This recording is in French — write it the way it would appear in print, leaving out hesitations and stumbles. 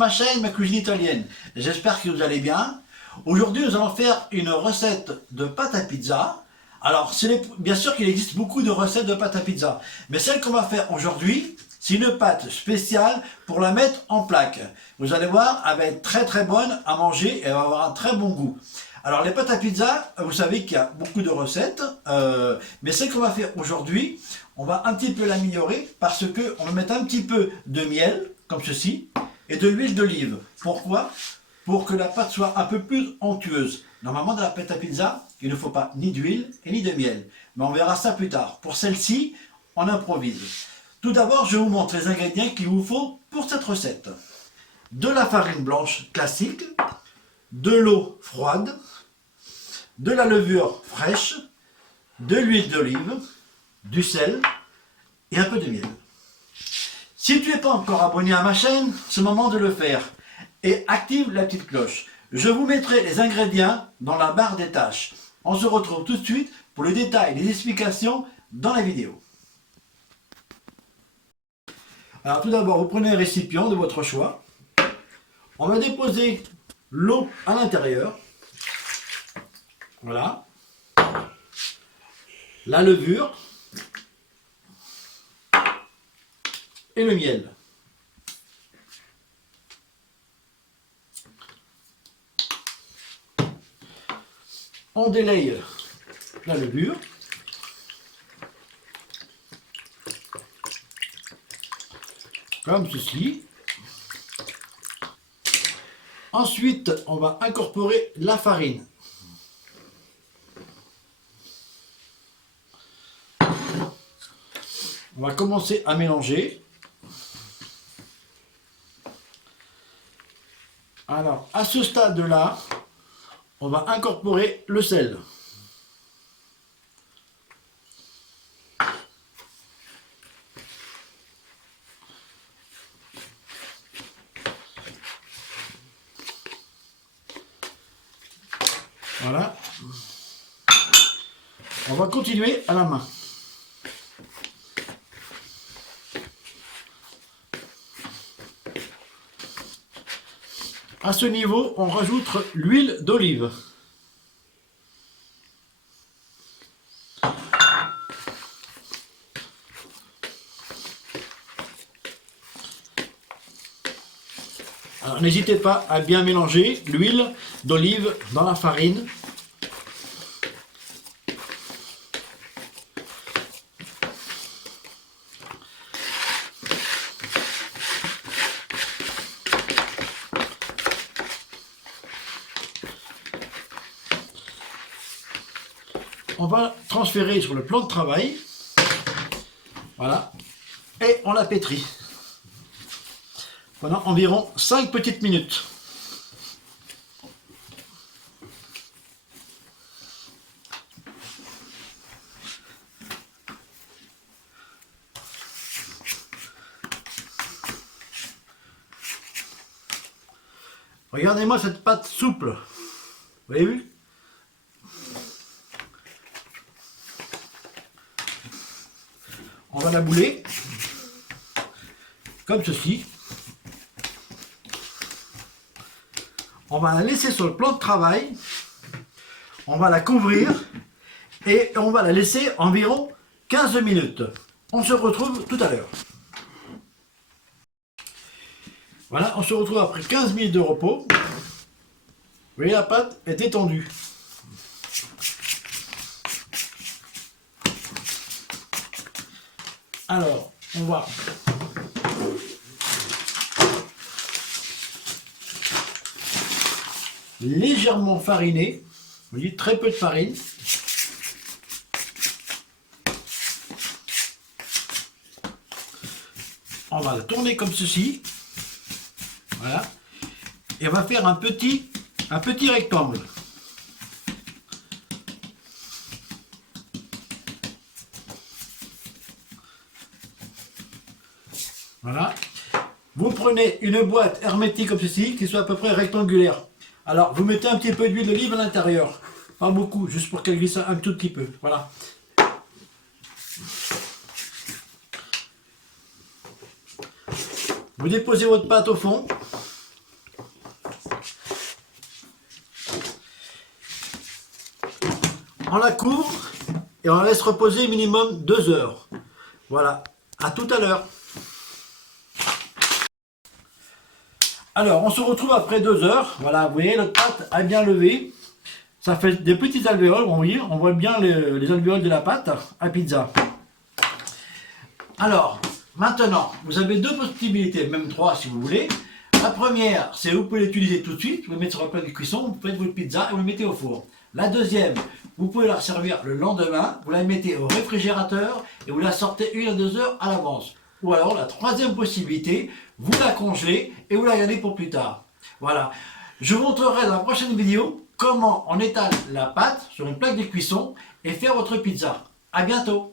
ma chaîne, ma cuisine italienne. J'espère que vous allez bien. Aujourd'hui, nous allons faire une recette de pâte à pizza. Alors, bien sûr qu'il existe beaucoup de recettes de pâte à pizza, mais celle qu'on va faire aujourd'hui, c'est une pâte spéciale pour la mettre en plaque. Vous allez voir, elle va être très très bonne à manger et elle va avoir un très bon goût. Alors, les pâtes à pizza, vous savez qu'il y a beaucoup de recettes, mais celle qu'on va faire aujourd'hui, on va un petit peu l'améliorer parce qu'on va mettre un petit peu de miel, comme ceci, et de l'huile d'olive. Pourquoi? Pour que la pâte soit un peu plus onctueuse. Normalement, dans la pâte à pizza, il ne faut pas ni d'huile et ni de miel. Mais on verra ça plus tard. Pour celle-ci, on improvise. Tout d'abord, je vous montre les ingrédients qu'il vous faut pour cette recette. De la farine blanche classique, de l'eau froide, de la levure fraîche, de l'huile d'olive, du sel et un peu de miel. Si tu n'es pas encore abonné à ma chaîne, c'est le moment de le faire. Et active la petite cloche. Je vous mettrai les ingrédients dans la barre des tâches. On se retrouve tout de suite pour le détail et les explications dans la vidéo. Alors tout d'abord, vous prenez un récipient de votre choix. On va déposer l'eau à l'intérieur. Voilà. La levure. Et le miel. On délaye la levure. Comme ceci. Ensuite, on va incorporer la farine. On va commencer à mélanger. Alors, à ce stade-là, on va incorporer le sel. Voilà. On va continuer à la main. À ce niveau, on rajoute l'huile d'olive. Alors n'hésitez pas à bien mélanger l'huile d'olive dans la farine. On va transférer sur le plan de travail. Voilà. Et on la pétrit pendant environ 5 petites minutes. Regardez-moi cette pâte souple. Vous avez vu? On va la bouler comme ceci. On va la laisser sur le plan de travail. On va la couvrir et on va la laisser environ 15 minutes. On se retrouve tout à l'heure. Voilà, on se retrouve après 15 minutes de repos. Vous voyez, la pâte est détendue. Alors, on va légèrement fariner. Vous voyez, très peu de farine. On va la tourner comme ceci. Voilà. Et on va faire un petit rectangle. Voilà. Vous prenez une boîte hermétique comme ceci, qui soit à peu près rectangulaire. Alors, vous mettez un petit peu d'huile d'olive à l'intérieur. Pas beaucoup, juste pour qu'elle glisse un tout petit peu. Voilà. Vous déposez votre pâte au fond. on la couvre et on la laisse reposer minimum 2 heures. Voilà, à tout à l'heure. Alors, on se retrouve après 2 heures. Voilà, vous voyez, notre pâte a bien levé. Ça fait des petits alvéoles, on voit bien les alvéoles de la pâte à pizza. Alors, maintenant, vous avez deux possibilités, même trois si vous voulez. La première, c'est vous pouvez l'utiliser tout de suite, vous le mettez sur le plat de cuisson, vous faites votre pizza et vous le mettez au four. La deuxième, vous pouvez la servir le lendemain, vous la mettez au réfrigérateur et vous la sortez 1 à 2 heures à l'avance. Ou alors, la troisième possibilité, vous la congelez et vous la gardez pour plus tard. Voilà. Je vous montrerai dans la prochaine vidéo comment on étale la pâte sur une plaque de cuisson et faire votre pizza. À bientôt!